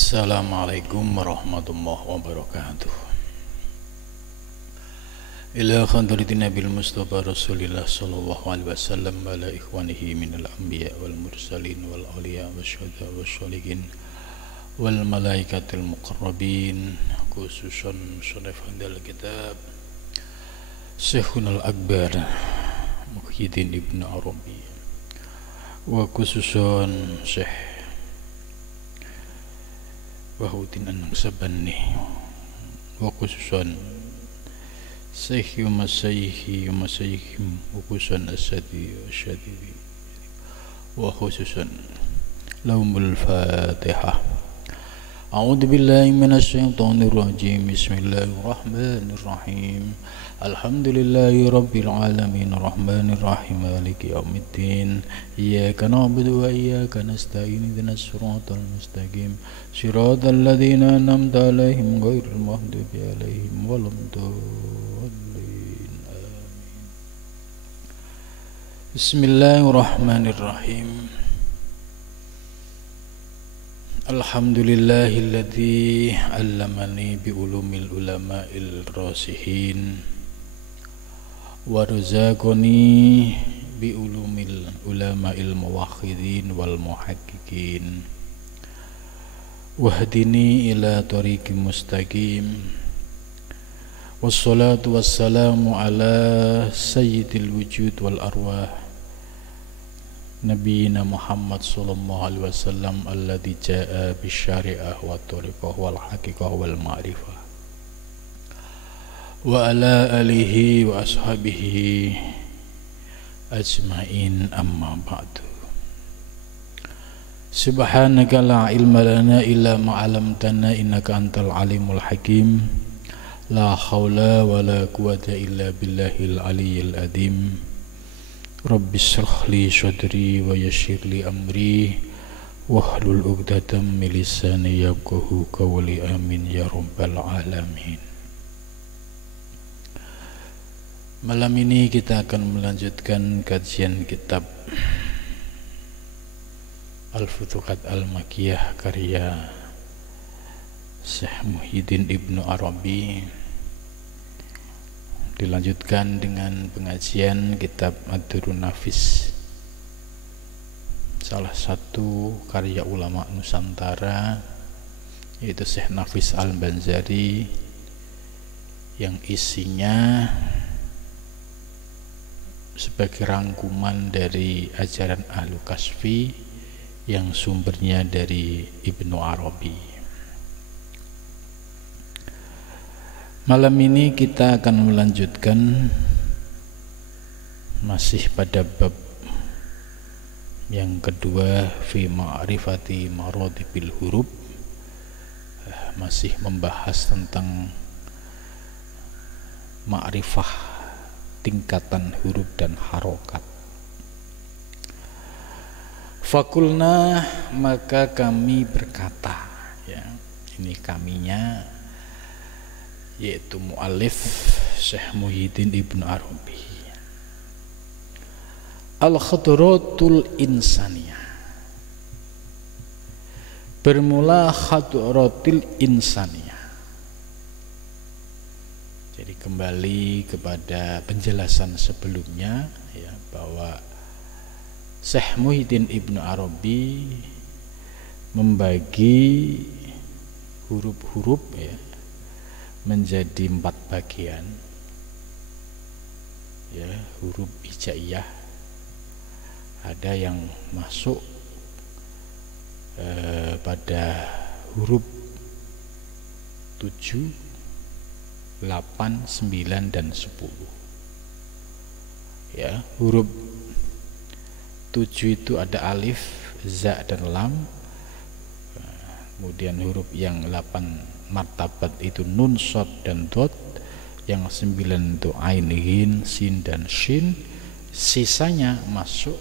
Assalamualaikum warahmatullahi wabarakatuh. Ila khadrati Nabil Mustafa Rasulillah sallallahu alaihi wasallam wa ala ikhwanihi minal anbiya wal mursalin wal awliya wasyuhada wasyolihin wal malaikatil muqarrabin, khususan syarif handal kitab Syekhunal Akbar Muhyiddin Ibnu Arabi, wa khususan Syekh Wahuddin An-Naqsabandi, wa khususan Syekhi wa masyayihim wa khususan Asyadi wa Asyadidi, wa khususan lahumul Fatihah. A'udzu billahi minasy syaithanir rajim. Bismillahirrahmanirrahim. Alhamdulillahi rabbil alamin arrahmanir rahim maliki yaumiddin. Iyyaka na'budu wa iyyaka nasta'in ihdinas siratal mustaqim siratal ladzina an'amta 'alaihim ghairil maghdubi 'alaihim waladdallin. Amin. Bismillahirrahmanirrahim. Alhamdulillahilladzi 'allamani bi ulumil ulama'il rasihin wa razaqani bi ulumil ulama'il muwahhidin wal muhaqqiqin wahdini ila tariqim mustaqim. Wassalatu wassalamu ala sayyidil wujud wal arwah Nabiyina Muhammad sallallahu alaihi wasallam alladzi jaa bisyari'ah wa tariqah wal haqiqah wal ma'rifah, wa ala alihi wa ashabihi ajma'in, amma ba'du. Subhanaka la ilma lana illa ma 'allamtana innaka antal alimul hakim. La haula wa la quwwata illa billahil aliyyil azim. Rabbi shrah li sadri wa yassir li amri wahlul 'uqdatam min lisani yafqahu qawli. Amin ya rabbal alamin. Malam ini kita akan melanjutkan kajian kitab Al-Futuhat Al-Makkiyah karya Syekh Muhyiddin Ibnu Arabi, dilanjutkan dengan pengajian kitab Ad-Durrun Nafis, salah satu karya ulama Nusantara, yaitu Syekh Nafis Al-Banjari, yang isinya sebagai rangkuman dari ajaran Ahlu Kasfi yang sumbernya dari Ibnu Arabi. Malam ini kita akan melanjutkan masih pada bab yang kedua, fi ma'rifati maratibil huruf, masih membahas tentang ma'rifah tingkatan huruf dan harokat. Fakulna, maka kami berkata, ya, ini kaminya yaitu mu'allif Syekh Muhyiddin Ibnu Arabi. Al-khadratul insaniyah, bermula khadratil insaniyah. Jadi kembali kepada penjelasan sebelumnya, ya, bahwa Syekh Muhyiddin Ibnu Arabi membagi huruf-huruf, ya, menjadi 4 bagian, ya. Huruf hijaiyah, ada yang masuk pada huruf 7, 8, 9 dan 10, ya. Huruf 7 itu ada alif, za dan lam. Kemudian huruf yang 8 martabat itu nun, shad dan dot. Yang 9 itu ain, hin, sin dan shin. Sisanya masuk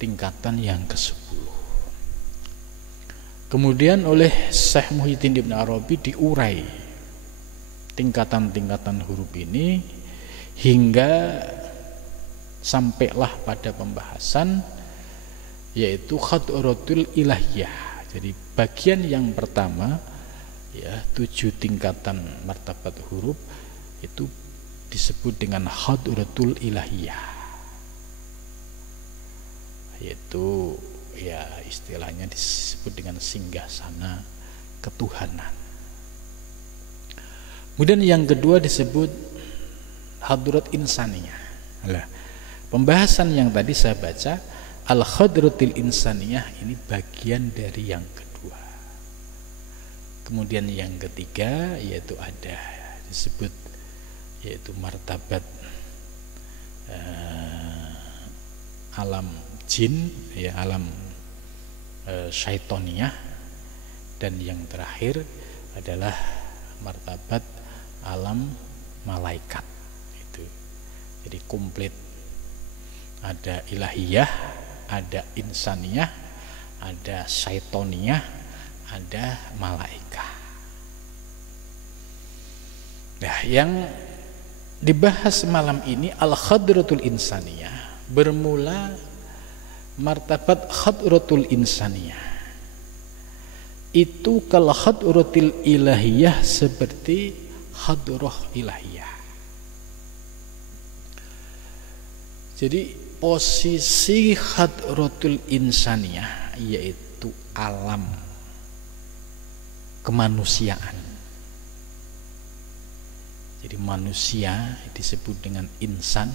tingkatan yang ke-10. Kemudian oleh Syekh Muhyiddin Ibnu Arabi diurai tingkatan-tingkatan huruf ini hingga sampailah pada pembahasan yaitu khadratul ilahiyah. Jadi bagian yang pertama ya 7 tingkatan martabat huruf itu disebut dengan hadratul ilahiyah, yaitu ya istilahnya disebut dengan singgasana ketuhanan. Kemudian yang kedua disebut hadrat insaniyah. Nah, pembahasan yang tadi saya baca al-hadratul insaniyah ini bagian dari yang kedua. Kemudian yang ketiga yaitu ada disebut yaitu martabat alam jin ya, alam syaitoniyah, dan yang terakhir adalah martabat alam malaikat. Itu jadi komplit, ada ilahiyah, ada insaniyah, ada syaitoniyah, ada malaikat. Nah, yang dibahas malam ini al-hadratul insaniyah, bermula martabat hadratul insaniyah itu kalau hadratul ilahiyah seperti hadrah ilahiyah. Jadi posisi hadratul insaniyah yaitu alam kemanusiaan. Jadi manusia disebut dengan insan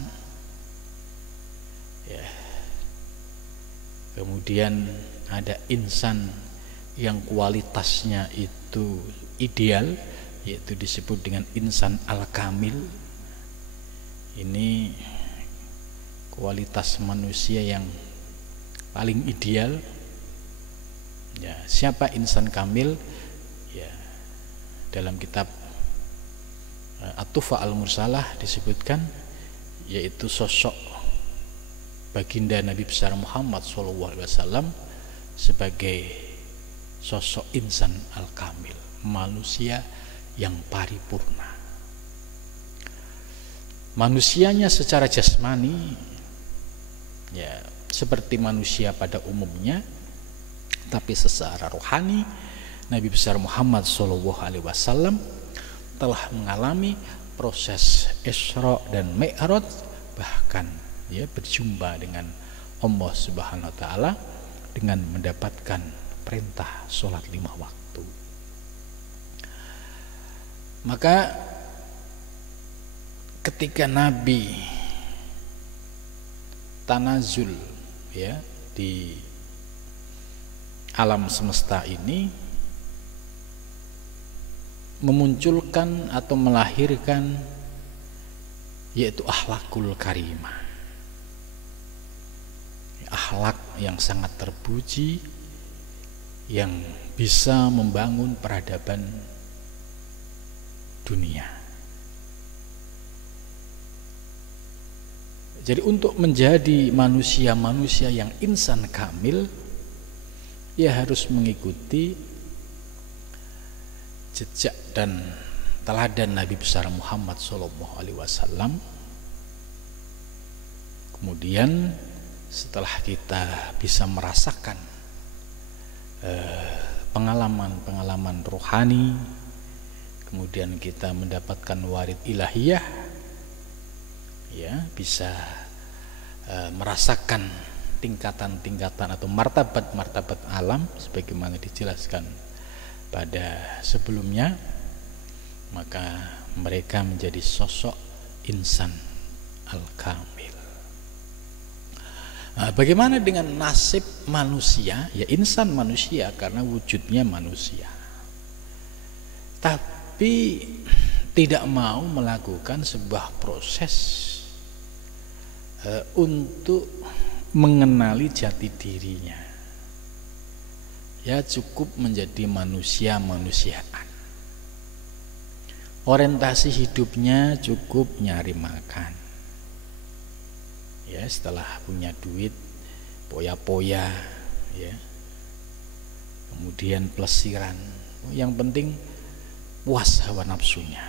ya. Kemudian ada insan yang kualitasnya itu ideal, yaitu disebut dengan insan al-kamil. Ini kualitas manusia yang paling ideal ya. Siapa insan kamil ya, dalam kitab At-Tufa al-Mursalah disebutkan, yaitu sosok baginda Nabi besar Muhammad SAW sebagai sosok insan al-kamil, manusia yang paripurna. Manusianya secara jasmani ya seperti manusia pada umumnya, tapi secara rohani Nabi besar Muhammad SAW telah mengalami proses Isra dan Mi'raj, bahkan ya berjumpa dengan Allah Subhanahu wa taala dengan mendapatkan perintah sholat 5 waktu. Maka ketika Nabi tanazul ya di alam semesta ini, memunculkan atau melahirkan yaitu akhlakul karimah, akhlak yang sangat terpuji yang bisa membangun peradaban dunia. Jadi untuk menjadi manusia-manusia yang insan kamil, ya harus mengikuti jejak dan teladan Nabi besar Muhammad SAW. Kemudian setelah kita bisa merasakan pengalaman-pengalaman rohani, kemudian kita mendapatkan warid ilahiyah, ya bisa merasakan tingkatan-tingkatan atau martabat-martabat alam sebagaimana dijelaskan pada sebelumnya, maka mereka menjadi sosok insan al-kamil. Bagaimana dengan nasib manusia? Ya insan manusia karena wujudnya manusia, tapi tidak mau melakukan sebuah proses untuk mengenali jati dirinya. Ya cukup menjadi manusia-manusiaan. Orientasi hidupnya cukup nyari makan. Ya setelah punya duit, poya-poya, ya. Kemudian pelesiran. Yang penting puas hawa nafsunya.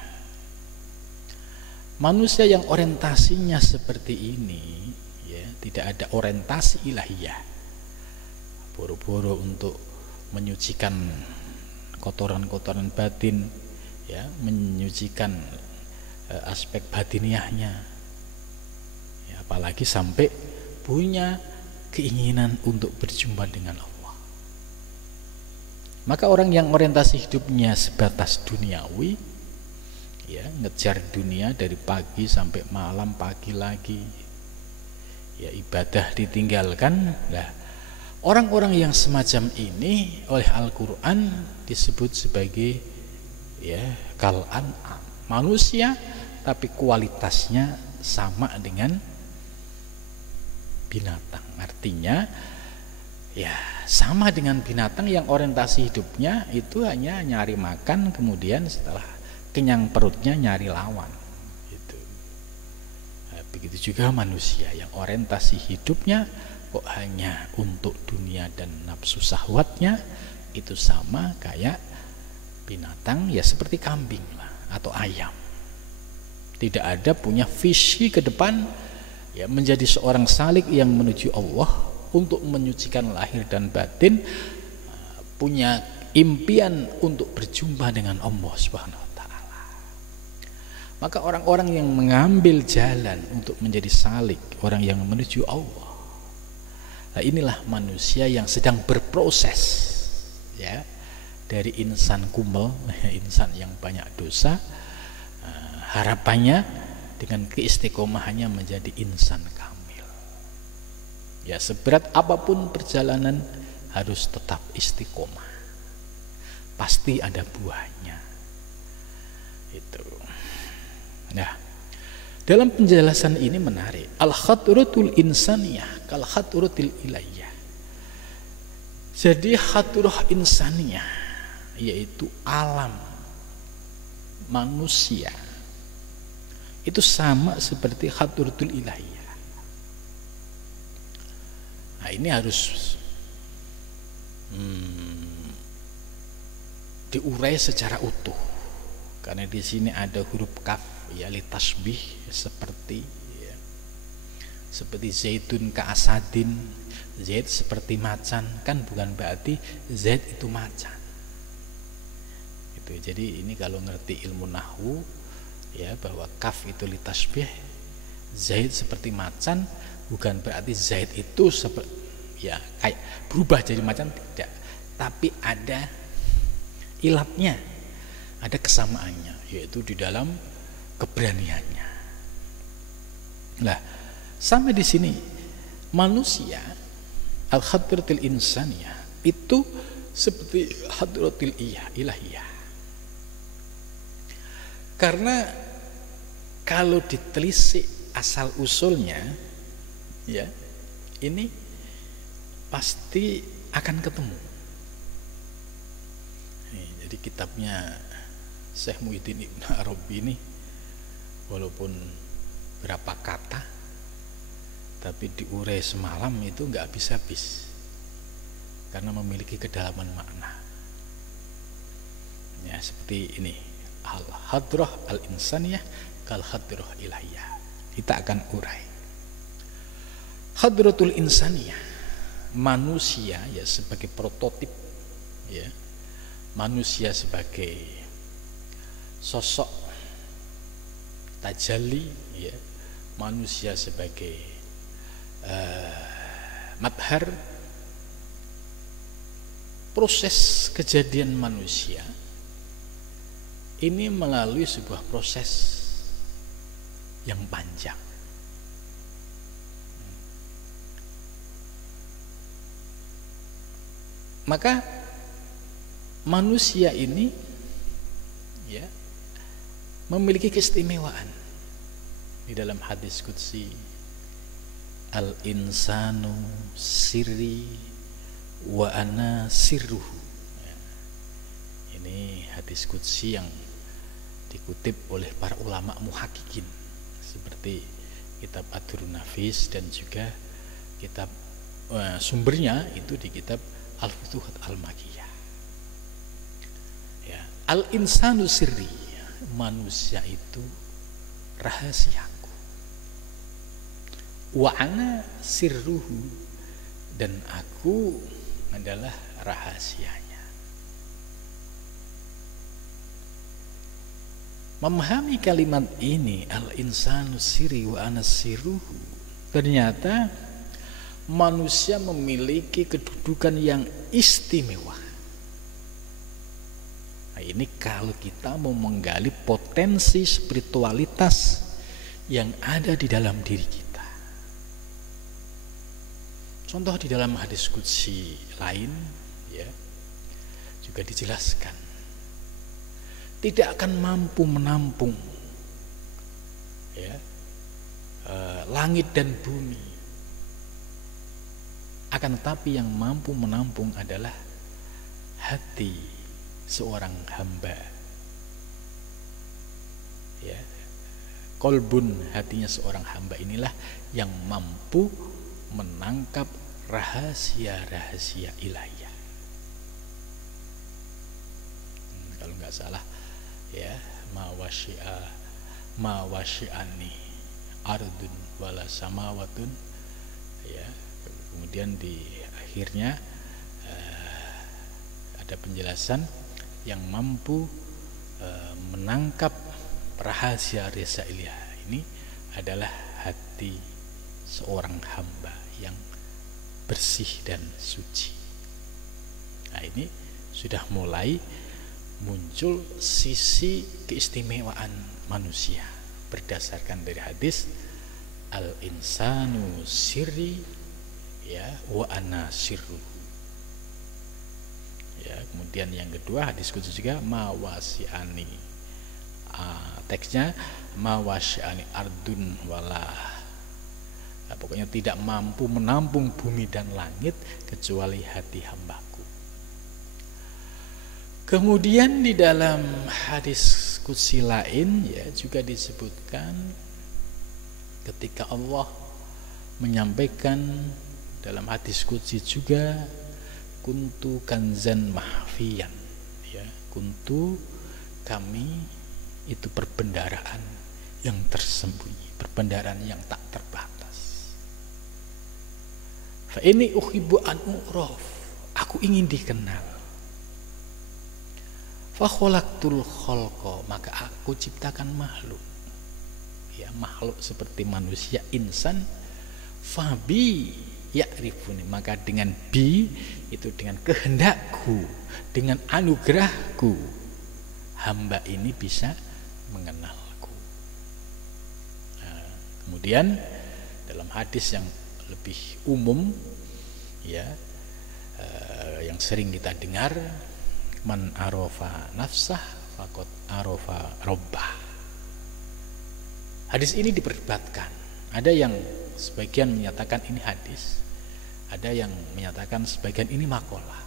Manusia yang orientasinya seperti ini, ya tidak ada orientasi ilahiyah. Boro-boro untuk menyucikan kotoran-kotoran batin, ya, menyucikan aspek batiniahnya, ya, apalagi sampai punya keinginan untuk berjumpa dengan Allah. Maka orang yang orientasi hidupnya sebatas duniawi, ya, ngejar dunia dari pagi sampai malam, pagi lagi, ya, ibadah ditinggalkan. Nah, orang-orang yang semacam ini oleh Al-Quran disebut sebagai, ya, kal-an'am, manusia tapi kualitasnya sama dengan binatang. Artinya, ya, sama dengan binatang yang orientasi hidupnya itu hanya nyari makan, kemudian setelah kenyang perutnya nyari lawan gitu. Nah, begitu juga manusia yang orientasi hidupnya kok hanya untuk dunia dan nafsu syahwatnya, itu sama kayak binatang, ya, seperti kambing lah atau ayam. Tidak ada punya visi ke depan, ya, menjadi seorang salik yang menuju Allah untuk menyucikan lahir dan batin, punya impian untuk berjumpa dengan Allah Subhanahu wa taala. Maka orang-orang yang mengambil jalan untuk menjadi salik, orang yang menuju Allah, nah, inilah manusia yang sedang berproses, ya, dari insan kumel, insan yang banyak dosa, harapannya dengan keistiqomahannya menjadi insan kamil. Ya, seberat apapun perjalanan harus tetap istiqomah. Pasti ada buahnya. Itu. Nah, dalam penjelasan ini menarik. Al-khadratul insaniyah kal khadratil ilahiyah. Jadi khadrah insaniyah yaitu alam manusia itu sama seperti khadratul ilahiyah. Nah, ini harus diurai secara utuh, karena di sini ada huruf kaf, ya, litasbih, seperti, ya, seperti zaitun ka asadin, zait seperti macan, kan bukan berarti zait itu macan. Itu. Jadi ini kalau ngerti ilmu nahwu, ya, bahwa kaf itu litasbih, zait seperti macan, bukan berarti zait itu seperti, ya, kayak berubah jadi macan, tidak, tapi ada ilatnya, ada kesamaannya, yaitu di dalam keberaniannya. Nah, sampai di sini manusia al-khadratil insaniyah itu seperti hadratil ilahiyah. Karena kalau ditelisik asal usulnya, ya, ini pasti akan ketemu. Nih, jadi kitabnya Syekh Muhyiddin Ibn Arabi ini walaupun berapa kata, tapi diurai semalam itu nggak habis-habis karena memiliki kedalaman makna. Ya, seperti ini, al-hadrah al-insaniyah kal hadrah ilahiyah. Kita akan urai. Hadratul insaniyah, manusia, ya, sebagai prototip, ya, manusia sebagai sosok tajalli, ya, manusia sebagai madhar, proses kejadian manusia ini melalui sebuah proses yang panjang. Maka manusia ini, ya, memiliki keistimewaan. Di dalam hadis qudsi, al-insanu sirri wa ana sirruhu, ya, ini hadis qudsi yang dikutip oleh para ulama muhakkikin seperti kitab Ad-Durrun Nafis, dan juga kitab sumbernya itu di kitab Al-Futuhat Al-Makkiyah. Ya, al-insanu sirri, manusia itu rahasiaku, wa ana sirruhu, dan aku adalah rahasianya. Memahami kalimat ini, al-insanu sirri wa ana sirruhu, ternyata manusia memiliki kedudukan yang istimewa. Nah, ini kalau kita mau menggali potensi spiritualitas yang ada di dalam diri kita. Contoh di dalam hadis qudsi lain, ya, juga dijelaskan, tidak akan mampu menampung, ya, langit dan bumi. Akan tetapi yang mampu menampung adalah hati seorang hamba, ya, kolbun, hatinya seorang hamba inilah yang mampu menangkap rahasia-rahasia ilahiyah. Kalau nggak salah, ya, mawasyi'ani ardun wala samawatun, ya. Kemudian di akhirnya ada penjelasan yang mampu menangkap rahasia-rahasia ilahiyah ini adalah hati seorang hamba yang bersih dan suci. Nah, ini sudah mulai muncul sisi keistimewaan manusia berdasarkan dari hadis al-insanu sirri, ya, wa ana sirru. Ya, kemudian yang kedua hadis qudsi juga mawasi'ani. Teksnya mawasi'ani ardun wala. Nah, pokoknya tidak mampu menampung bumi dan langit kecuali hati hambaku. Kemudian di dalam hadis qudsi lain, ya, juga disebutkan ketika Allah menyampaikan dalam hadis qudsi juga, kuntu kanzan mahfiyan, ya, kuntu, kami itu perbendaharaan yang tersembunyi, perbendaharaan yang tak terbatas. Fa ini uhibbu an u'raf, aku ingin dikenal. Fa khalaqtul khalqa, maka aku ciptakan makhluk, ya, makhluk seperti manusia, insan. Fabi ya'rifuni, maka dengan bi itu dengan kehendakku, dengan anugerahku, hamba ini bisa mengenalku. Nah, kemudian dalam hadis yang lebih umum, ya, yang sering kita dengar, man arafa nafsah faqad arafa rabbah. Hadis ini diperdebatkan. Ada yang sebagian menyatakan ini hadis, ada yang menyatakan sebagian ini makalah.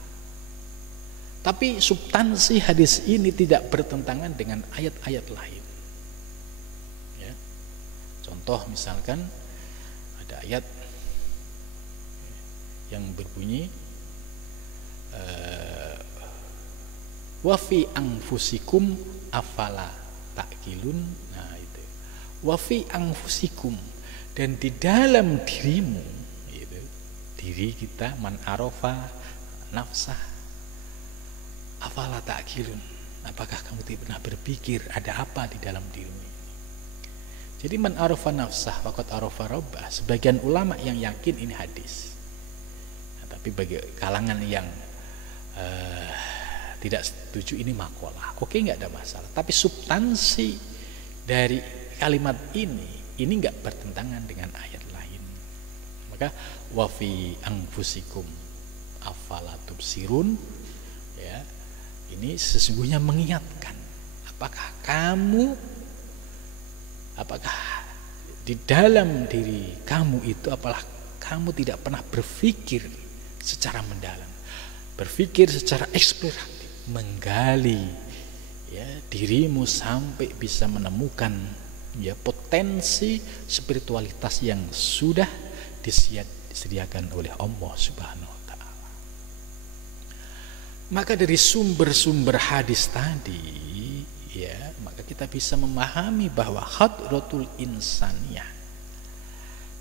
Tapi substansi hadis ini tidak bertentangan dengan ayat-ayat lain, ya. Contoh misalkan ada ayat yang berbunyi wa fi anfusikum afala ta'qilun. Nah, itu wa fi anfusikum, dan di dalam dirimu, itu diri kita, man arafa nafsah afala ta'qilun, apakah kamu tidak pernah berpikir ada apa di dalam dirimu ini? Jadi man arafa nafsah faqad arafa rabbah. Sebagian ulama yang yakin ini hadis, nah, tapi bagi kalangan yang tidak setuju ini makalah, oke, nggak ada masalah. Tapi substansi dari kalimat ini nggak bertentangan dengan ayat lain. Maka wa fi anfusikum afala tubsirun, ya, ini sesungguhnya mengingatkan, apakah di dalam diri kamu itu, apalah kamu tidak pernah berpikir secara mendalam, berpikir secara eksploratif, menggali, ya, dirimu sampai bisa menemukan, ya, potensi spiritualitas yang sudah disediakan oleh Allah Subhanahu wa ta'ala. Maka dari sumber-sumber hadis tadi, ya, maka kita bisa memahami bahwa hadratul insaniyah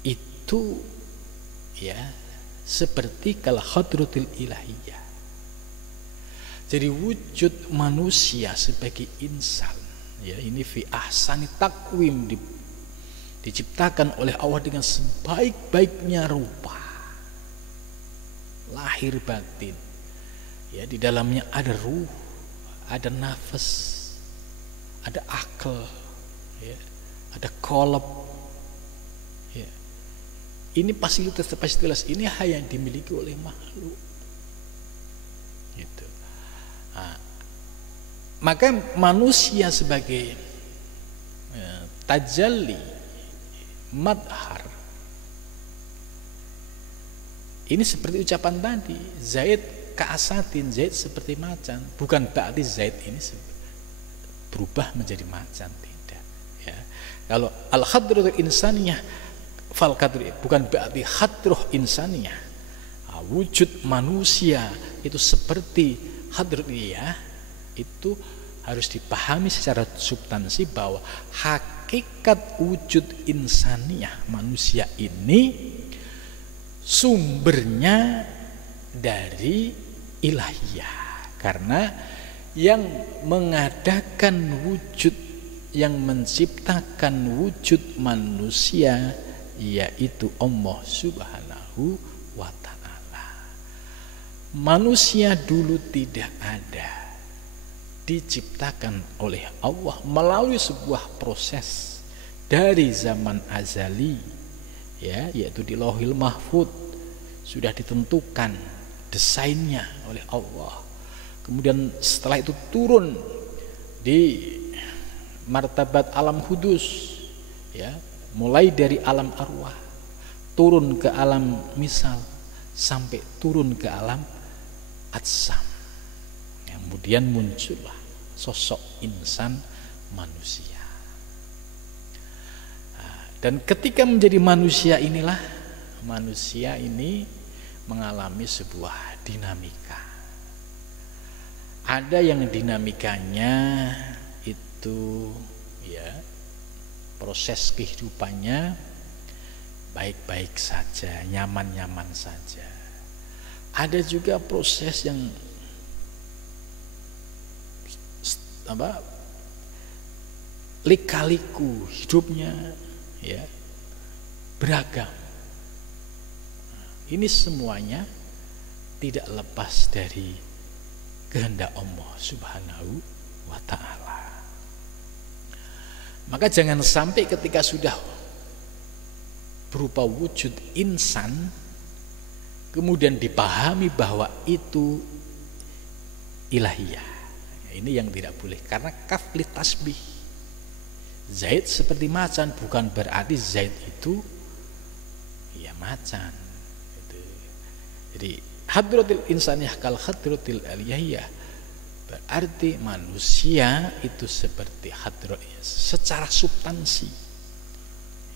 itu, ya, seperti kal hadratul ilahiyah. Jadi wujud manusia sebagai insan, Ya, ini fi ahsani takwim, diciptakan oleh Allah dengan sebaik-baiknya rupa, lahir batin. Ya, di dalamnya ada ruh, ada nafas, ada akal, ya, ada kolab. Ya. Ini fasilitas ini hanya yang dimiliki oleh makhluk. Gitu. Nah, maka manusia sebagai tajalli madhar, ini seperti ucapan tadi, Zaid ka'asatin, Zaid seperti macan, bukan berarti Zaid ini berubah menjadi macan, tidak. Ya. Kalau al-hadratul insaniyah fal kadri, bukan berarti hadroh insaniyah, wujud manusia itu seperti hadriyah, itu harus dipahami secara substansi bahwa hakikat wujud insaniyah manusia ini sumbernya dari ilahiyah, karena yang mengadakan wujud, yang menciptakan wujud manusia yaitu Allah Subhanahu wa ta'ala. Manusia dulu tidak ada, diciptakan oleh Allah melalui sebuah proses dari zaman azali, ya, yaitu di Lauhil Mahfud sudah ditentukan desainnya oleh Allah. Kemudian setelah itu turun di martabat alam hudus, ya, mulai dari alam arwah, turun ke alam misal, sampai turun ke alam atsam. Kemudian muncullah sosok insan manusia. Dan ketika menjadi manusia inilah, manusia ini mengalami sebuah dinamika. Ada yang dinamikanya itu, ya, proses kehidupannya baik-baik saja, nyaman-nyaman saja. Ada juga proses yang lika-liku hidupnya, ya, beragam. Ini semuanya tidak lepas dari kehendak Allah Subhanahu wa ta'ala. Maka jangan sampai ketika sudah berupa wujud insan kemudian dipahami bahwa itu ilahiyah. Ini yang tidak boleh, karena kaf li tasbih. Zaid seperti macan bukan berarti Zaid itu ya macan. Jadi hadratil insaniyah kal hadratil aliyah, berarti manusia itu seperti hadrat secara substansi.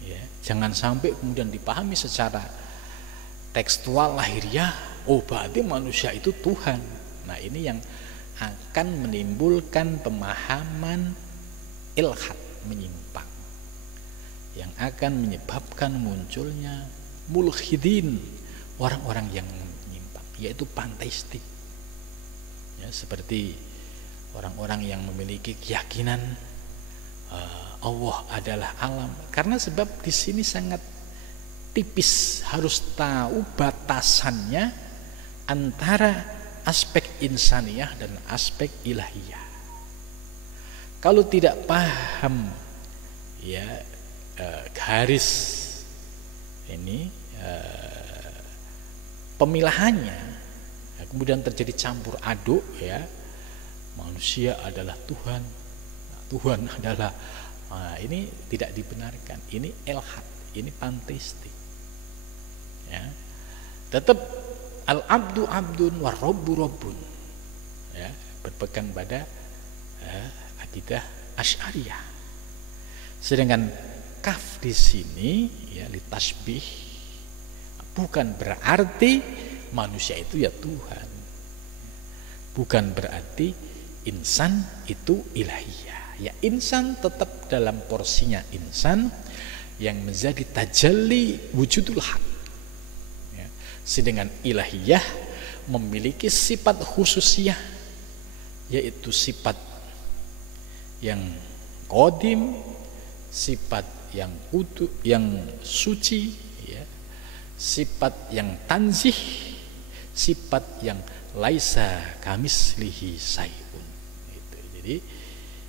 Ya, jangan sampai kemudian dipahami secara tekstual lahiriah, oh berarti manusia itu Tuhan. Nah, ini yang akan menimbulkan pemahaman ilhad, menyimpang, yang akan menyebabkan munculnya mulhidin, orang-orang yang menyimpang, yaitu panteistik, ya, seperti orang-orang yang memiliki keyakinan Allah adalah alam, karena sebab di sini sangat tipis, harus tahu batasannya antara aspek insaniyah dan aspek ilahiyah. Kalau tidak paham, ya, garis ini pemilahannya, ya, kemudian terjadi campur aduk, ya, manusia adalah Tuhan, Tuhan adalah, ini tidak dibenarkan. Ini ilhad, ini panteistik, ya. Tetap al-abdu abdun wa rabbu rabbun, ya, berpegang pada akidah Asy'ariyah. Sedangkan kaf di sini, ya, litasbih, bukan berarti manusia itu ya Tuhan, bukan berarti insan itu ilahiyah. Ya, insan tetap dalam porsinya insan yang menjadi tajalli wujudul haq. Sedangkan ilahiyah memiliki sifat khususiyah, yaitu sifat yang qadim, sifat yang yang suci, ya, sifat yang tanzih, sifat yang laisa kamislihi syai'un. Gitu. Jadi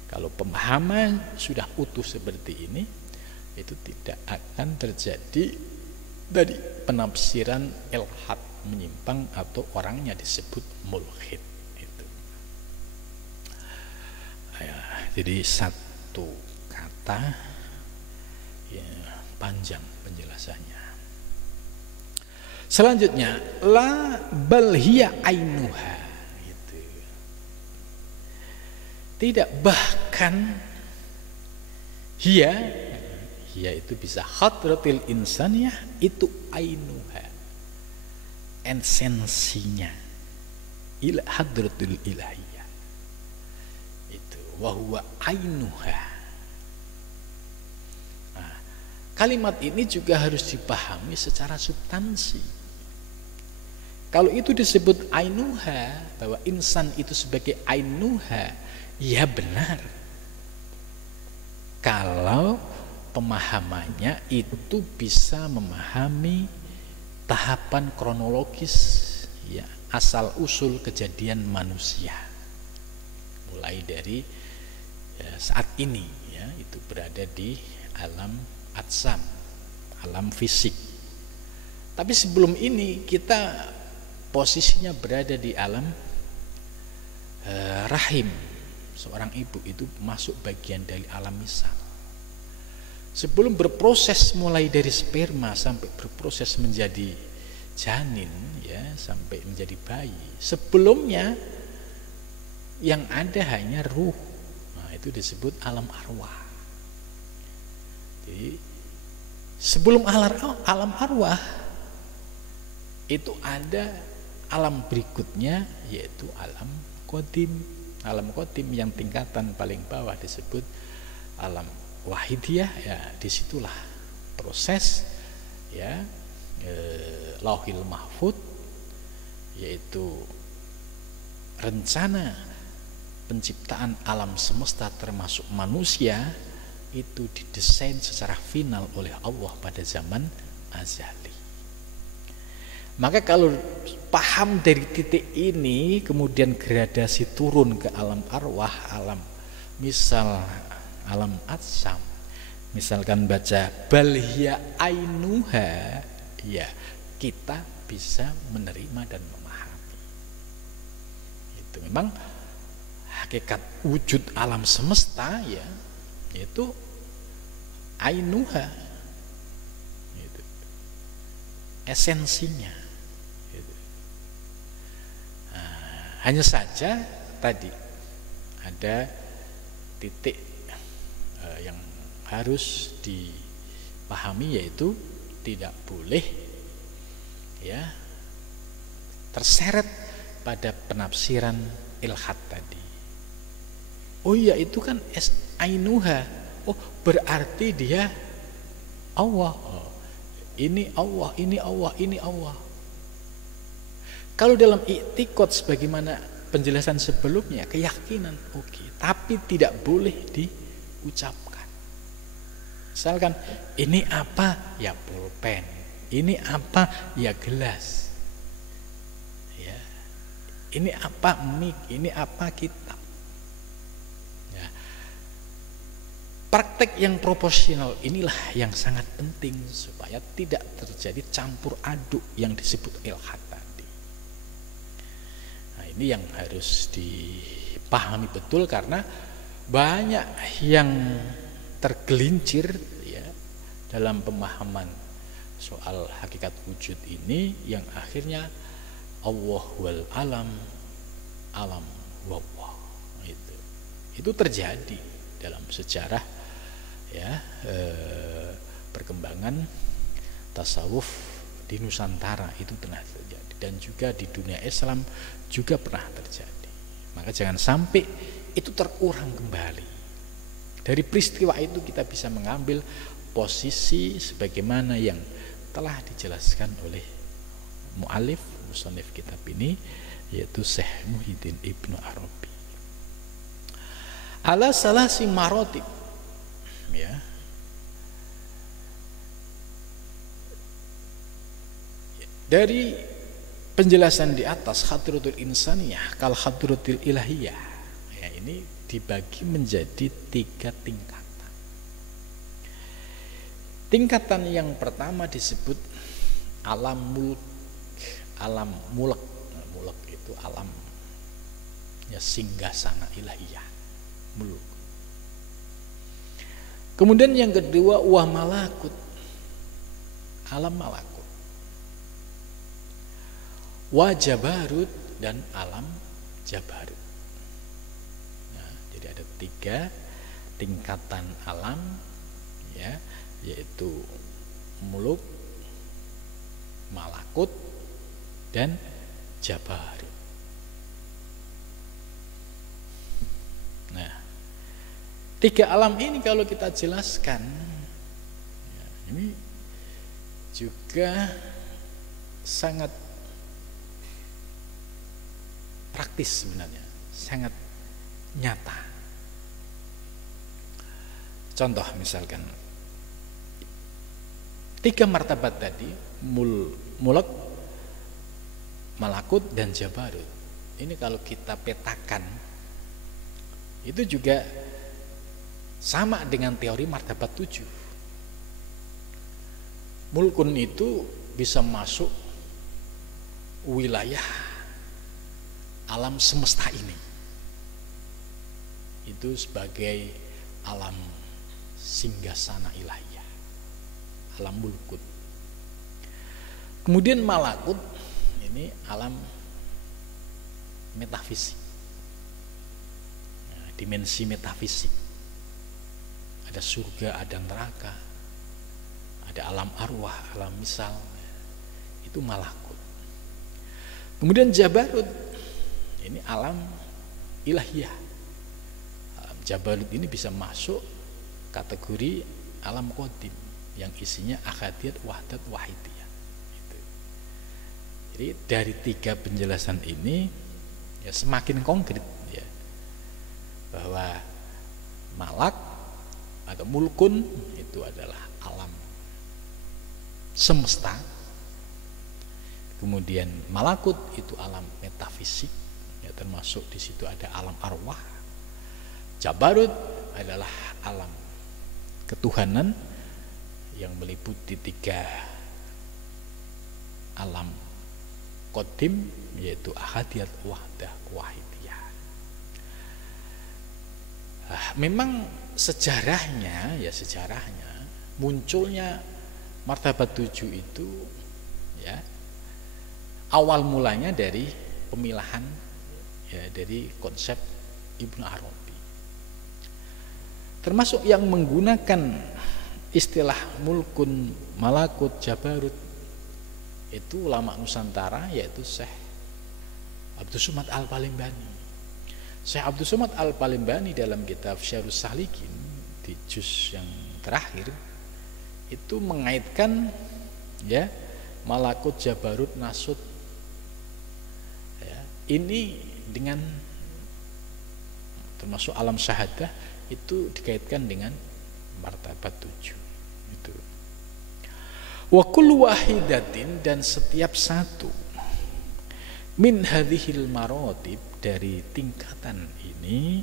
kalau pemahaman sudah utuh seperti ini, itu tidak akan terjadi dari penafsiran ilhad menyimpang atau orangnya disebut mulhid. Itu. Ya, jadi satu kata, ya, panjang penjelasannya. Selanjutnya, la bal hiya ainuha. Gitu. Tidak, bahkan hiya itu bisa hadratil insaniyah, itu ainuha, esensinya, ila hadratul ilahiyah, itu wa huwa ainuha. Nah, kalimat ini juga harus dipahami secara substansi. Kalau itu disebut ainuha, bahwa insan itu sebagai ainuha, ya benar. Kalau pemahamannya itu bisa memahami tahapan kronologis, ya, asal usul kejadian manusia, mulai dari saat ini, ya, itu berada di alam atsam, alam fisik. Tapi sebelum ini kita posisinya berada di alam rahim seorang ibu, itu masuk bagian dari alam misal. Sebelum berproses mulai dari sperma sampai berproses menjadi janin, ya, sampai menjadi bayi, sebelumnya yang ada hanya ruh. Nah, itu disebut alam arwah. Jadi sebelum alam arwah itu ada alam berikutnya, yaitu alam qadim. Alam qadim yang tingkatan paling bawah disebut alam wahidiyah, ya, disitulah proses, ya, lauhil mahfud, yaitu rencana penciptaan alam semesta termasuk manusia, itu didesain secara final oleh Allah pada zaman azali. Maka kalau paham dari titik ini, kemudian gradasi turun ke alam arwah, alam misal, alam atsam, misalkan baca bal hiya ainuha, ya, kita bisa menerima dan memahami. Itu memang hakikat wujud alam semesta, ya, yaitu ainuha, itu esensinya. Hanya saja tadi ada titik yang harus dipahami, yaitu tidak boleh, ya, terseret pada penafsiran ilhad tadi. Oh iya, itu kan ainuha. Oh, berarti dia Allah. Oh, ini Allah, ini Allah, ini Allah. Kalau dalam i'tiqad sebagaimana penjelasan sebelumnya, keyakinan oke, tapi tidak boleh diucapkan. Misalkan ini apa? Ya pulpen. Ini apa? Ya gelas. Ya. Ini apa? Mik. Ini apa? Kitab. Ya. Praktek yang proporsional inilah yang sangat penting supaya tidak terjadi campur aduk yang disebut ilhad. Ini yang harus dipahami betul, karena banyak yang tergelincir, ya, dalam pemahaman soal hakikat wujud ini, yang akhirnya Allah wal alam, alam wallah. Itu terjadi dalam sejarah, ya, perkembangan tasawuf di Nusantara, itu pernah terjadi, dan juga di dunia Islam juga pernah terjadi. Maka jangan sampai itu terulang kembali. Dari peristiwa itu kita bisa mengambil posisi sebagaimana yang telah dijelaskan oleh mu'alif, musannif kitab ini, yaitu Syekh Muhyiddin Ibnu Arabi. Ala salasi marotib, ya. Dari penjelasan di atas, hadratul insaniyah kal hadratul ilahiyah, ya, ini dibagi menjadi 3 tingkatan. Tingkatan yang pertama disebut alam mulk. Alam mulk, mulk itu alam, ya, singgasana ilahiyah, mulk. Kemudian yang kedua wa malakut, alam malakut. Wa jabarut, dan alam jabarut. Nah, jadi ada 3 tingkatan alam, ya, yaitu muluk, malakut, dan jabarut. Nah, 3 alam ini kalau kita jelaskan, ya, ini juga sangat praktis sebenarnya, sangat nyata. Contoh misalkan 3 martabat tadi, mulk, malakut, dan jabarut. Ini kalau kita petakan, itu juga sama dengan teori martabat 7. Mulkun itu bisa masuk wilayah alam semesta ini, itu sebagai alam singgasana ilahiyah, alam mulkut. Kemudian malakut, ini alam metafisik, nah, dimensi metafisik. Ada surga, ada neraka, ada alam arwah, alam misal, itu malakut. Kemudian jabarut, ini alam ilahiyah. Alam jabarut ini bisa masuk kategori alam qadim yang isinya ahadiyat, wahdat, wahidiyah. Jadi dari 3 penjelasan ini, ya, semakin konkret, ya, bahwa malak atau mulkun itu adalah alam semesta. Kemudian malakut itu alam metafisik, ya, termasuk di situ ada alam arwah. Jabarut adalah alam ketuhanan yang meliputi 3 alam qadim, yaitu ahadiyat, wahdah, wahidiyah. Memang sejarahnya munculnya martabat 7 itu, ya, awal mulanya dari pemilahan, ya, dari konsep Ibnu Arabi. Termasuk yang menggunakan istilah mulkun, malakut, jabarut itu ulama Nusantara, yaitu Syekh Abdus Somad Al-Palimbani. Syekh Abdus Somad Al-Palimbani dalam kitab Syarhus Salikin di juz yang terakhir itu mengaitkan, ya, malakut, jabarut, nasut, ya, ini dengan termasuk alam syahadah, itu dikaitkan dengan martabat 7 itu. Wa kullu wahidatin, dan setiap satu min hadhil maratib, dari tingkatan ini,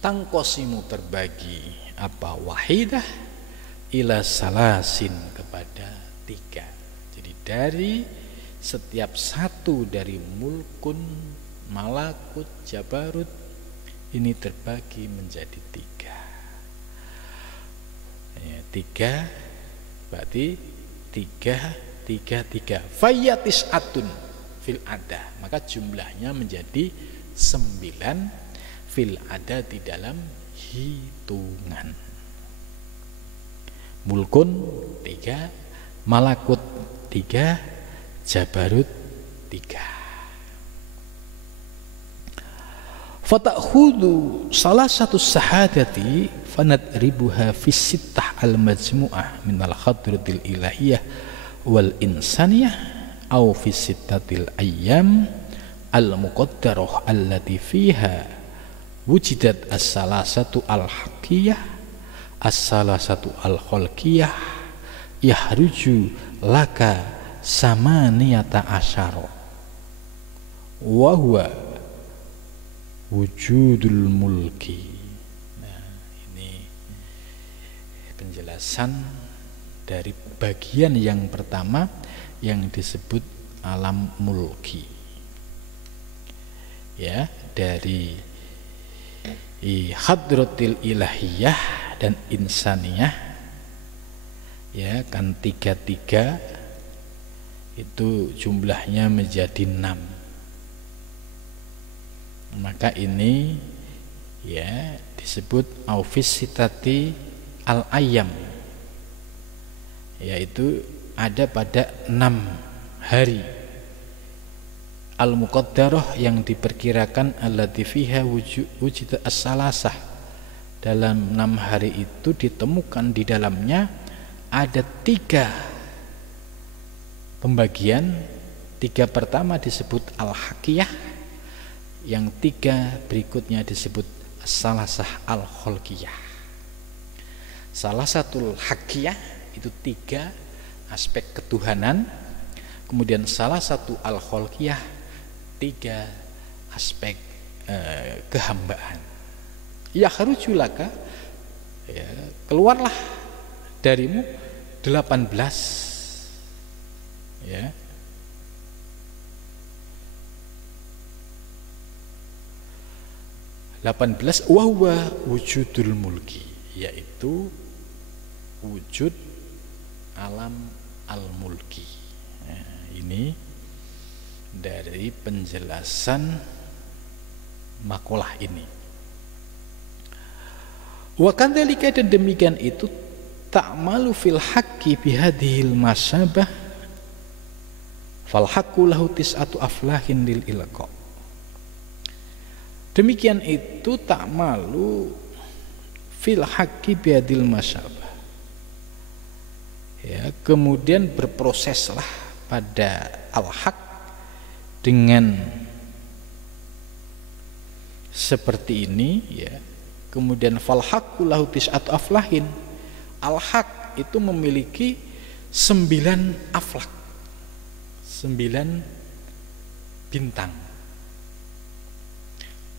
tangkosimu terbagi apa wahidah ila salasin, kepada 3. Jadi dari setiap satu dari mulkun, malakut, jabarut ini terbagi menjadi 3. Ya, 3 berarti 3 fayatis atun fil ada, maka jumlahnya menjadi 9 fil ada, di dalam hitungan. Mulkun 3, malakut 3, jabarut 3. Fata'khudhu salah satu sahadati fanadribuha fi sittah al-majmu'ah minal khadratil ilahiyah wal insaniyah au fi sittatil ayyam al-muqaddarah allati fiha wujidat as-salasatu al-haqqiyah as-salasatu al-khalqiyah yahruju laka samaniyata asyara wa huwa wujudul mulki. Nah, ini penjelasan dari bagian yang pertama yang disebut alam mulki, ya, dari hadratil ilahiyah dan insaniyah, ya kan, tiga itu jumlahnya menjadi 6. Maka ini ya disebut aufisitati al-ayyam, yaitu ada pada 6 hari al-muqaddarah yang diperkirakan allati fiha wujud as-salasah. Dalam 6 hari itu ditemukan di dalamnya ada 3 pembagian. 3 pertama disebut al-haqiyah, yang 3 berikutnya disebut as-salasah al-khalqiyah. Salah satu haqiyah itu 3 aspek ketuhanan, kemudian salah satu al-khalqiyah 3 aspek kehambaan. Yakhruju laka, ya, keluarlah darimu 18, ya, 18 wahwa wujudul mulki, yaitu wujud alam al-mulki. Nah, ini dari penjelasan makalah ini. Wa kadzalika, dan demikian itu, ta'malu fil haqqi bihadhil masyabah fal haqqu lahu tis'atu aflahin lil ilqa. Demikian itu ta'malu fil haqqi bihadhil masyabah, ya, kemudian berproseslah pada al-haq dengan seperti ini, ya. Kemudian fal haqqu lahu tis'atu aflahin, al-haq itu memiliki 9 aflak, 9 bintang.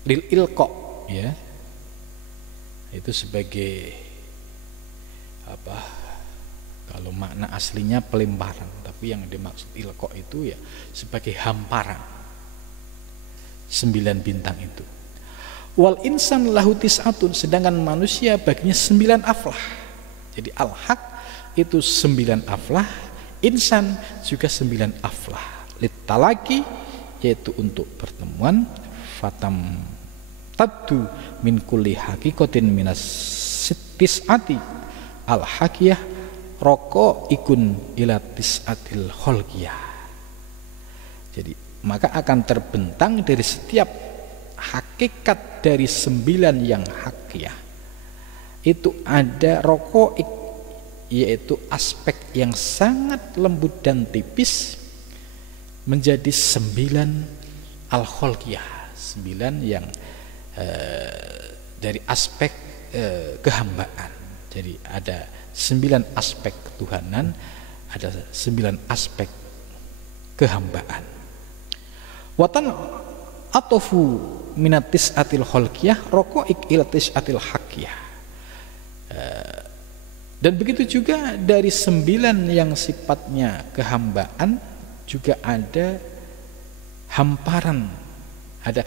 Lil ilqa, ya, itu sebagai apa, kalau makna aslinya pelemparan, tapi yang dimaksud ilqa itu ya sebagai hamparan 9 bintang itu. Wal insan lahu tis'atun, sedangkan manusia baginya 9 aflah. Jadi al-haq itu 9 aflah, insan juga 9 aflah. Litalaki, yaitu untuk pertemuan, fatam taddu min kulli haqiqatin minas tis'ati al-haqiyah roko ikun ila tis'atil khalqiyah. Jadi maka akan terbentang dari setiap hakikat dari 9 yang haqiyah itu ada rokoik, yaitu aspek yang sangat lembut dan tipis, menjadi 9 al-khalqiyah, 9 yang dari aspek kehambaan. Jadi ada 9 aspek ketuhanan, ada 9 aspek kehambaan. Watan atofu minatis atil khalqiyah rokoik ilatis atil haqiyah. Dan begitu juga dari 9 yang sifatnya kehambaan juga ada hamparan, ada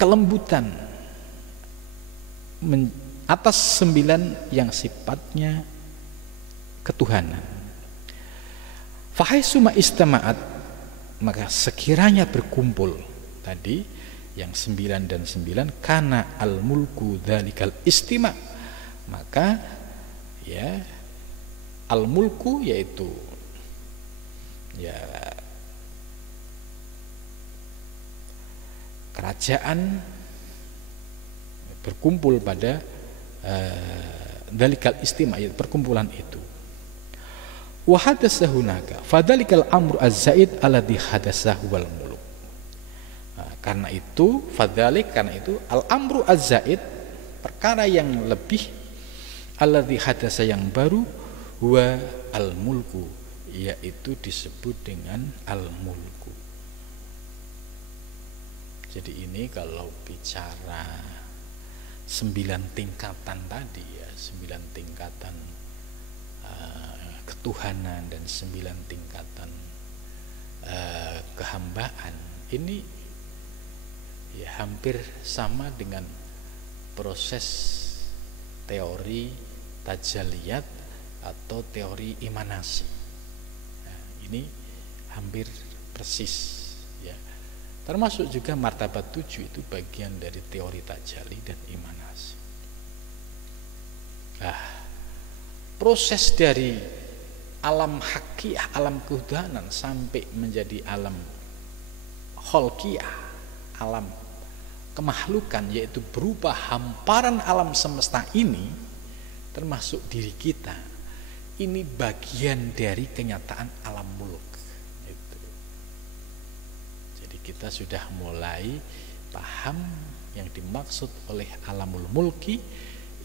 kelembutan atas 9 yang sifatnya ketuhanan. Fahaisuma istama'at, maka sekiranya berkumpul tadi yang 9 dan 9, karena al-mulku dzalikal istima', maka ya al-mulku yaitu ya kerajaan berkumpul pada dzalikal istima', yaitu perkumpulan itu. Wa hadatsa hunaka fadzalikal amru az-zaid alladhi hadatsahu wal muluk. Karena itu fadzalik, karena itu al-amru az-zaid, perkara yang lebih, Alladzi hadasa yang baru huwa al-mulku, yaitu disebut dengan al-mulku. Jadi ini kalau bicara 9 tingkatan tadi ya, 9 tingkatan ketuhanan dan 9 tingkatan kehambaan, ini ya hampir sama dengan proses teori tajalliyat atau teori imanasi. Nah, ini hampir persis ya. Termasuk juga martabat 7 itu bagian dari teori tajalli dan imanasi. Nah, proses dari alam hakiyah, alam ketuhanan sampai menjadi alam kholqiyah, alam kemahlukan, yaitu berupa hamparan alam semesta ini, termasuk diri kita, ini bagian dari kenyataan alam mulk. Jadi kita sudah mulai paham yang dimaksud oleh alamul mulki,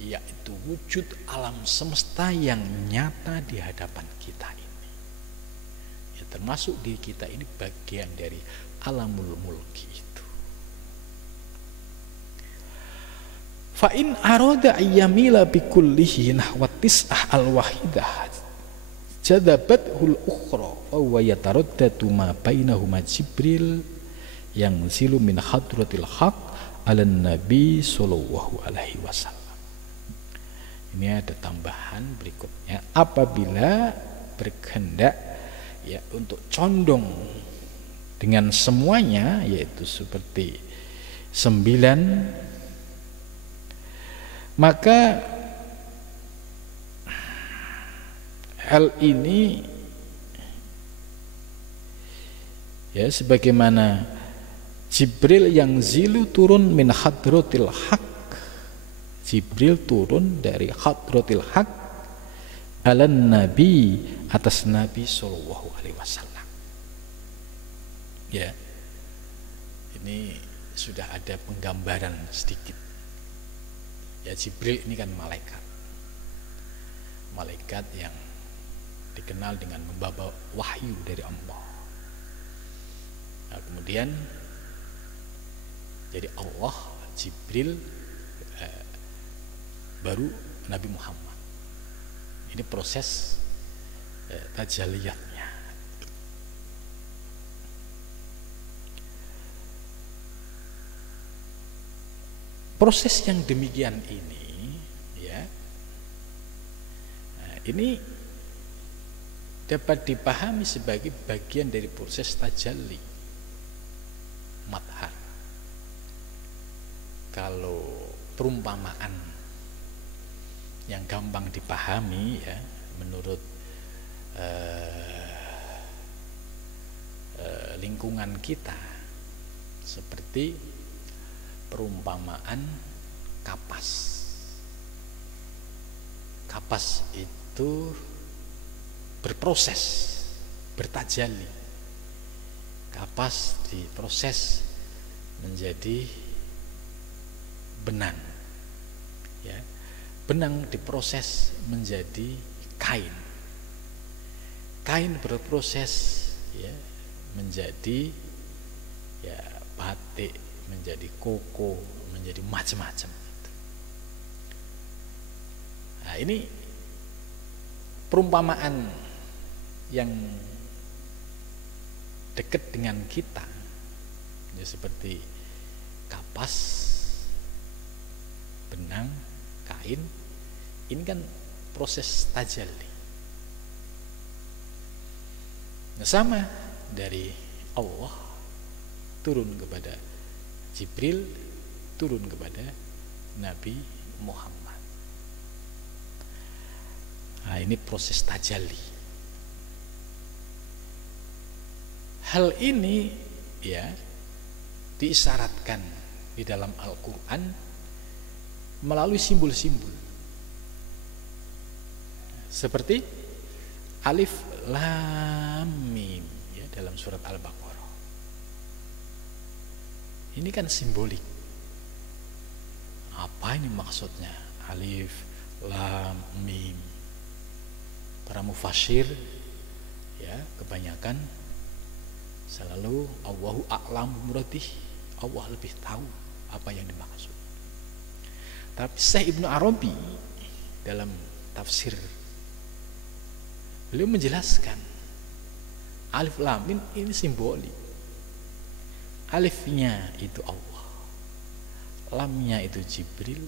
yaitu wujud alam semesta yang nyata di hadapan kita ini ya, termasuk diri kita ini bagian dari alamul mulki itu. Fa in arada ayyamila bikullihi nahwa tis'ah al-wahidah jadabathul ukhra wa huwa yataraddadu ma bainahuma Jibril yang zilu min hadratil haq ala nabi sallallahu alaihi wasallam. Ini ada tambahan berikutnya, apabila berkehendak ya untuk condong dengan semuanya, yaitu seperti 9, maka hal ini ya sebagaimana Jibril yang zilu turun min hadratil haq, Jibril turun dari hadratil haq alan nabi, atas Nabi sallallahu alaihi wasallam. Ya. Ini sudah ada penggambaran sedikit. Ya, Jibril ini kan malaikat. Malaikat yang dikenal dengan membawa wahyu dari Allah. Nah, kemudian jadi Allah, Jibril, baru Nabi Muhammad. Ini proses tajalliyatnya. Proses yang demikian ini ya, nah, ini dapat dipahami sebagai bagian dari proses tajalli madhar. Kalau perumpamaan yang gampang dipahami ya, menurut lingkungan kita, seperti perumpamaan kapas. Kapas itu berproses, bertajalli. Kapas diproses menjadi benang ya. Benang diproses menjadi kain. Kain berproses ya menjadi ya batik, menjadi koko, menjadi macam-macam. Nah, ini perumpamaan yang dekat dengan kita ya, seperti kapas, benang, kain. Ini kan proses tajalli. Nah, sama dari Allah turun kepada Jibril, turun kepada Nabi Muhammad. Nah, ini proses tajalli. Hal ini ya diisyaratkan di dalam Al-Quran melalui simbol-simbol seperti alif lam mim ya, dalam surat Al-Baqarah. Ini kan simbolik. Apa ini maksudnya? Alif lam mim. Para mufassir ya kebanyakan selalu Allahu a'lam muradih, Allah lebih tahu apa yang dimaksud. Tapi Syekh Ibnu Arabi dalam tafsir beliau menjelaskan alif lam mim ini simbolik. Alifnya itu Allah, lamnya itu Jibril,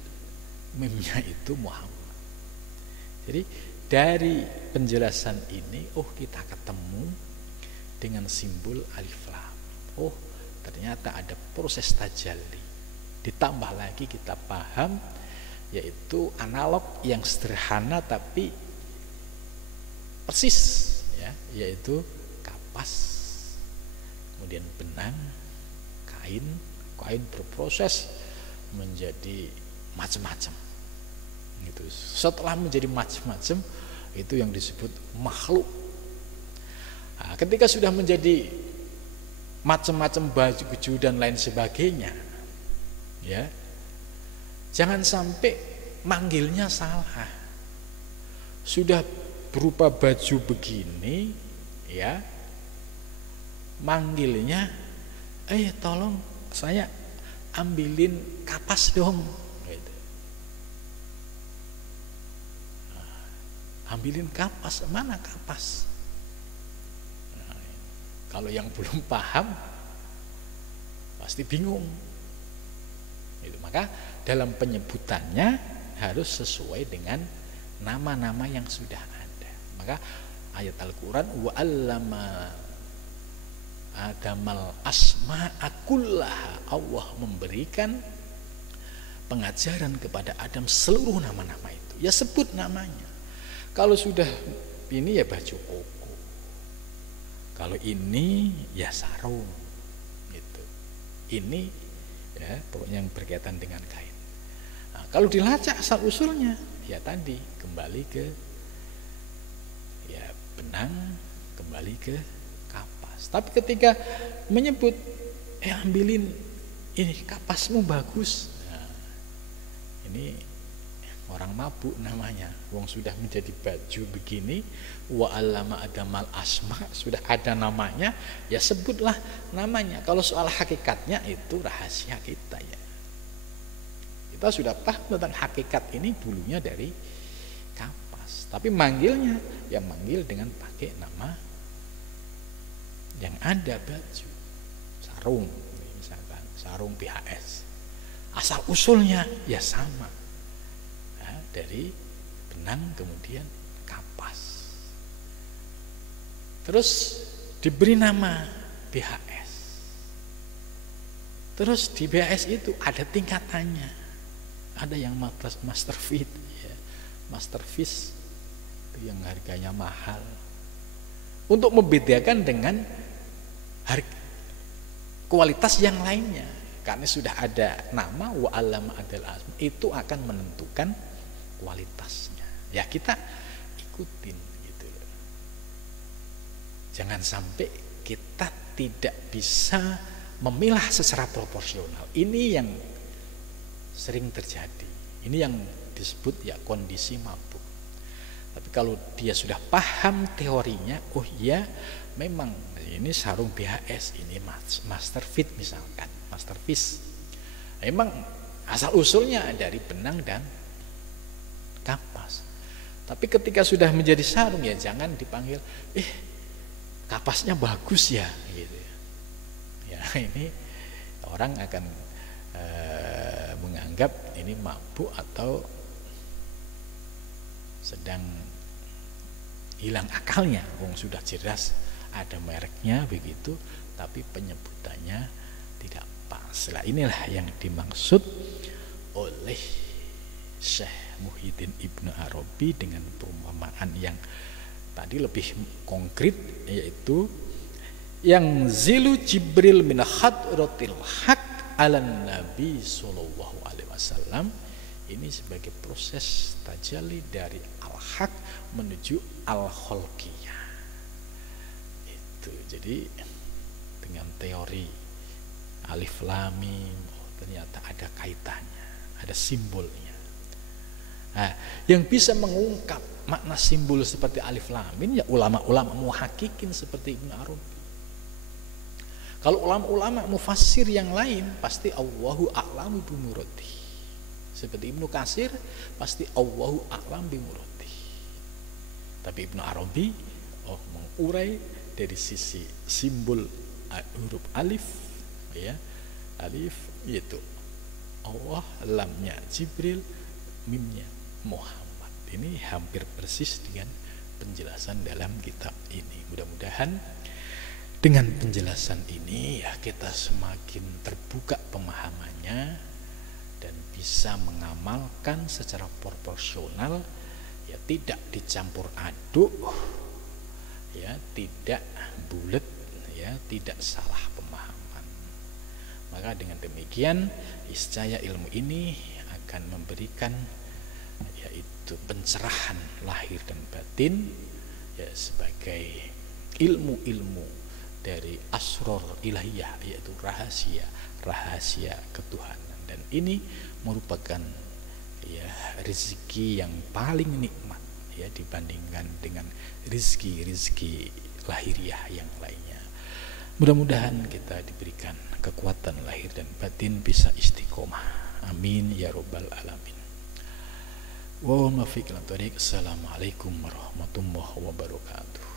mimnya itu Muhammad. Jadi dari penjelasan ini, kita ketemu dengan simbol alif lam. Ternyata ada proses tajalli. Ditambah lagi kita paham, yaitu analog yang sederhana tapi persis, ya, yaitu kapas, kemudian benang, kain berproses menjadi macam-macam. Gitu. Setelah menjadi macam-macam, itu yang disebut makhluk. Nah, ketika sudah menjadi macam-macam baju dan lain sebagainya, ya, jangan sampai manggilnya salah. Sudah berupa baju begini, ya, manggilnya, tolong saya ambilin kapas dong, gitu. Ambilin kapas, mana kapas? Nah, kalau yang belum paham pasti bingung. Itu, maka dalam penyebutannya harus sesuai dengan nama-nama yang sudah ada. Maka ayat Al-Quran wa 'allama Adamal asma'a kullaha, Allah memberikan pengajaran kepada Adam seluruh nama-nama itu. Ya sebut namanya. Kalau sudah ini ya baju koko. Kalau ini ya sarung. Gitu. Ini ya pokoknya yang berkaitan dengan kain. Nah, kalau dilacak asal usulnya ya tadi kembali ke ya benang, kembali ke kapas. Tapi ketika menyebut ambilin ini kapasmu bagus, nah, ini orang mabuk namanya. Wong sudah menjadi baju begini, wa 'allama adamal asma, sudah ada namanya, ya sebutlah namanya. Kalau soal hakikatnya itu rahasia kita ya. Kita sudah paham tentang hakikat ini dulunya dari kapas. Tapi manggilnya ya manggil dengan pakai nama yang ada, baju, sarung, misalkan sarung BHS. Asal usulnya ya sama. Dari benang kemudian kapas, terus diberi nama BHS. Terus di BHS itu ada tingkatannya, ada yang masterfit, ya, masterpiece yang harganya mahal, untuk membedakan dengan harga, kualitas yang lainnya. Karena sudah ada nama wa 'allama adal asma, itu akan menentukan kualitasnya. Ya kita ikutin gitu loh. Jangan sampai kita tidak bisa memilah secara proporsional. Ini yang sering terjadi. Ini yang disebut ya kondisi mabuk. Tapi kalau dia sudah paham teorinya, oh iya memang ini sarung BHS, ini masterfit misalkan, masterpiece. Memang asal usulnya dari benang dan kapas. Tapi ketika sudah menjadi sarung ya jangan dipanggil kapasnya bagus ya gitu ya. Ya ini orang akan menganggap ini mabuk atau sedang hilang akalnya. Wong sudah jelas ada mereknya begitu, tapi penyebutannya tidak pas. Lah inilah yang dimaksud oleh Syekh Muhyiddin Ibnu Arabi dengan perumpamaan yang tadi lebih konkret, yaitu yang zilu Jibril min hadratil haq ala Nabi sallallahu alaihi wasallam. Ini sebagai proses tajalli dari al-haq menuju al-khalqiyah. Itu jadi dengan teori alif lam mim, ternyata ada kaitannya, ada simbolnya. Nah, yang bisa mengungkap makna simbol seperti alif lam mim ya ulama-ulama muhakkikin seperti Ibnu Arabi. Kalau ulama-ulama mufassir yang lain pasti Allahu a'lamu bimuradi. Seperti Ibnu Katsir pasti Allahu a'lam bimuradi. Tapi Ibnu Arabi mengurai dari sisi simbol huruf alif ya. Alif yaitu Allah, lamnya Jibril, mimnya Muhammad. Ini hampir persis dengan penjelasan dalam kitab ini. Mudah-mudahan dengan penjelasan ini ya kita semakin terbuka pemahamannya dan bisa mengamalkan secara proporsional, ya tidak dicampur aduk, ya tidak bulat, ya tidak salah pemahaman. Maka dengan demikian niscaya ilmu ini akan memberikan yaitu pencerahan lahir dan batin ya sebagai ilmu-ilmu dari asror ilahiyah, yaitu rahasia ketuhanan. Dan ini merupakan ya rezeki yang paling nikmat ya dibandingkan dengan rezeki lahiriah yang lainnya. Mudah-mudahan kita diberikan kekuatan lahir dan batin bisa istiqomah. Amin ya rabbal alamin. Wa ma fi Assalamualaikum warahmatullahi wabarakatuh.